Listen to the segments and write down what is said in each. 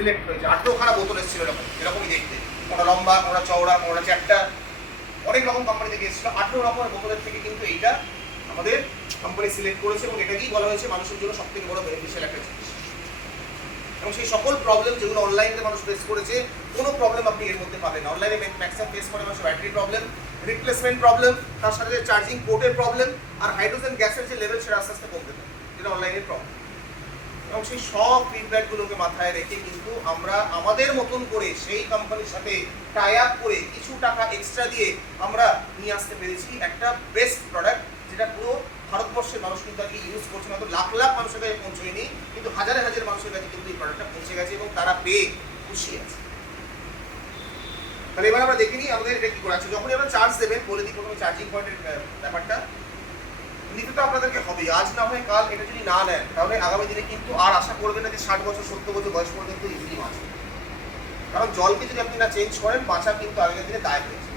Select হয়েছে। 18খানা বোতল এসেছিল এরকমই দেখতে, কোনো লম্বা, কোনো চওড়া, কোনো চ্যাপ্টা, অনেক রকম কোম্পানি থেকে এসেছিল। 18 রকমের বোতলের থেকে কিন্তু এইটা আমাদের কোম্পানি সিলেক্ট করেছে এবং এটাকেই বলা হয়েছে মানুষের জন্য সবথেকে বড় বেনিফিশিয়াল একটা জিনিস। এবং সেই সকল প্রবলেম যেগুলো অনলাইনে মানুষ ফেস করেছে, কোনো প্রবলেম আপনি এর মধ্যে পাবেন না। অনলাইনে ম্যাক্সিমাম ফেস করে মানুষ ব্যাটারি প্রবলেম, রিপ্লেসমেন্ট প্রবলেম, তার সাথে চার্জিং পোর্টের প্রবলেম, আর হাইড্রোজেন গ্যাসের যে লেভেল সেটা আস্তে আস্তে কমতে থাকে, যেটা অনলাইনের প্রবলেম। এবং সেই সব ফিডব্যাকগুলোকে মাথায় রেখে কিন্তু আমরা আমাদের মতন করে সেই কোম্পানির সাথে টাই আপ করে কিছু টাকা এক্সট্রা দিয়ে আমরা নিয়ে আসতে পেরেছি একটা বেস্ট প্রোডাক্ট, যেটা পুরো ভারতবর্ষের মানুষ কিন্তু আজকে ইউজ করছে না। তো লাখ লাখ মানুষের কাছে পৌঁছয়নি, কিন্তু হাজারে হাজার মানুষের কাছে কিন্তু এই প্রোডাক্টটা পৌঁছে গেছে এবং তারা পেয়ে খুশি আছে। তাহলে এবার আমরা দেখে নিই আমাদের এটা কি করে আছে। যখনই আমরা চার্জ দেবেন, বলে দিই প্রথমে চার্জিং পয়েন্টের ব্যাপারটা নিতে তো আপনাদেরকে হবে, আজ না হয় কাল। এটা যদি না নেন তাহলে আগামী দিনে কিন্তু আর আশা করবেন না যে 60 বছর 70 বছর বয়স পর্যন্ত ইজিলি বাঁচবে। কারণ জলকে যদি আপনি না চেঞ্জ করেন, বাঁচা কিন্তু আগের দিনে দায় হয়েছে।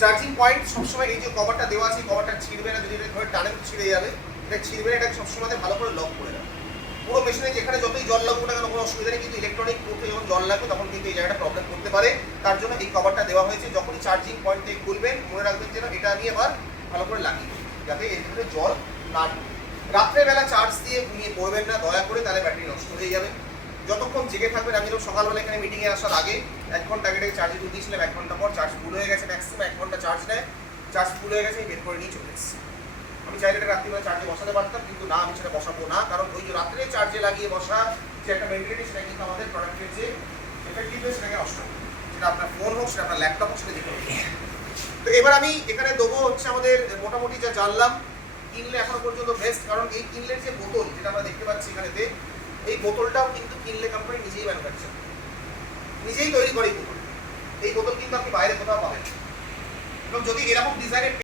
চার্জিং পয়েন্ট সবসময় এই যে কভারটা দেওয়া আছে, কভারটা ছিঁড়বে না, যদি এটা ধরে টানেন ছিঁড়ে যাবে। এটা ছিঁড়বে না, এটাকে সবসময় ভালো করে লক করে দেবে। পুরো মেশিনে যেখানে যতই জল লাগুক না কেন কোনো অসুবিধা নেই, কিন্তু ইলেকট্রনিক পোর্টে যখন জল লাগবে তখন কিন্তু এই জায়গাটা প্রবলেম করতে পারে। তার জন্য এই কভারটা দেওয়া হয়েছে। যখনই চার্জিং পয়েন্ট থেকে খুলবেন, মনে রাখবেন যেন এটা নিয়ে আবার ভালো করে লাগিয়ে, যাতে এর ভিতরে জল না ঢুকে। রাত্রেবেলা চার্জ দিয়ে ঘুমিয়ে পড়বেন না দয়া করে, তাহলে ব্যাটারি নষ্ট হয়ে যাবে। যতক্ষণ জেগে থাকবেন, আমি যখন সকালবেলা এখানে মিটিংয়ে আসার আগে 1 ঘন্টা আগে চার্জে দিয়ে দিয়েছিলাম, 1 ঘন্টা পর চার্জ ফুল হয়ে গেছে। ম্যাক্সিমাম 1 ঘন্টা চার্জ নেয়, চার্জ ফুল হয়ে গেছে, বের করে নিয়ে চলে এসেছি। আমি চাইলে এটা রাত্রিবেলা চার্জে বসাতে পারতাম, কিন্তু না, আমি সেটা বসাবো না। কারণ ওই যে রাত্রে চার্জে লাগিয়ে বসা যে একটা মেন্টালিটি, সেটা কিন্তু আমাদের প্রোডাক্টের যে এফেক্টিভনেস সেটাকে নষ্ট করে। সেটা আপনার ফোন হোক, সেটা আপনার ল্যাপটপ হোক, সেটা যে কোনো। তো এবার আমি এখানে দেবো হচ্ছে আমাদের মোটামুটি যা জানলাম, কিনলে এখনো পর্যন্ত বেস্ট। কারণ এই কিনলের যে বোতল যেটা আমরা দেখতে পাচ্ছি এখানেতে, এই বোতলটাও কিন্তু কিনলে কোম্পানি নিজেই ম্যানুফ্যাকচার, নিজেই তৈরি করে এই বোতল। এই বোতল কিন্তু আপনি বাইরে কোথাও পাবেন। এবং যদি এরকম ডিজাইনের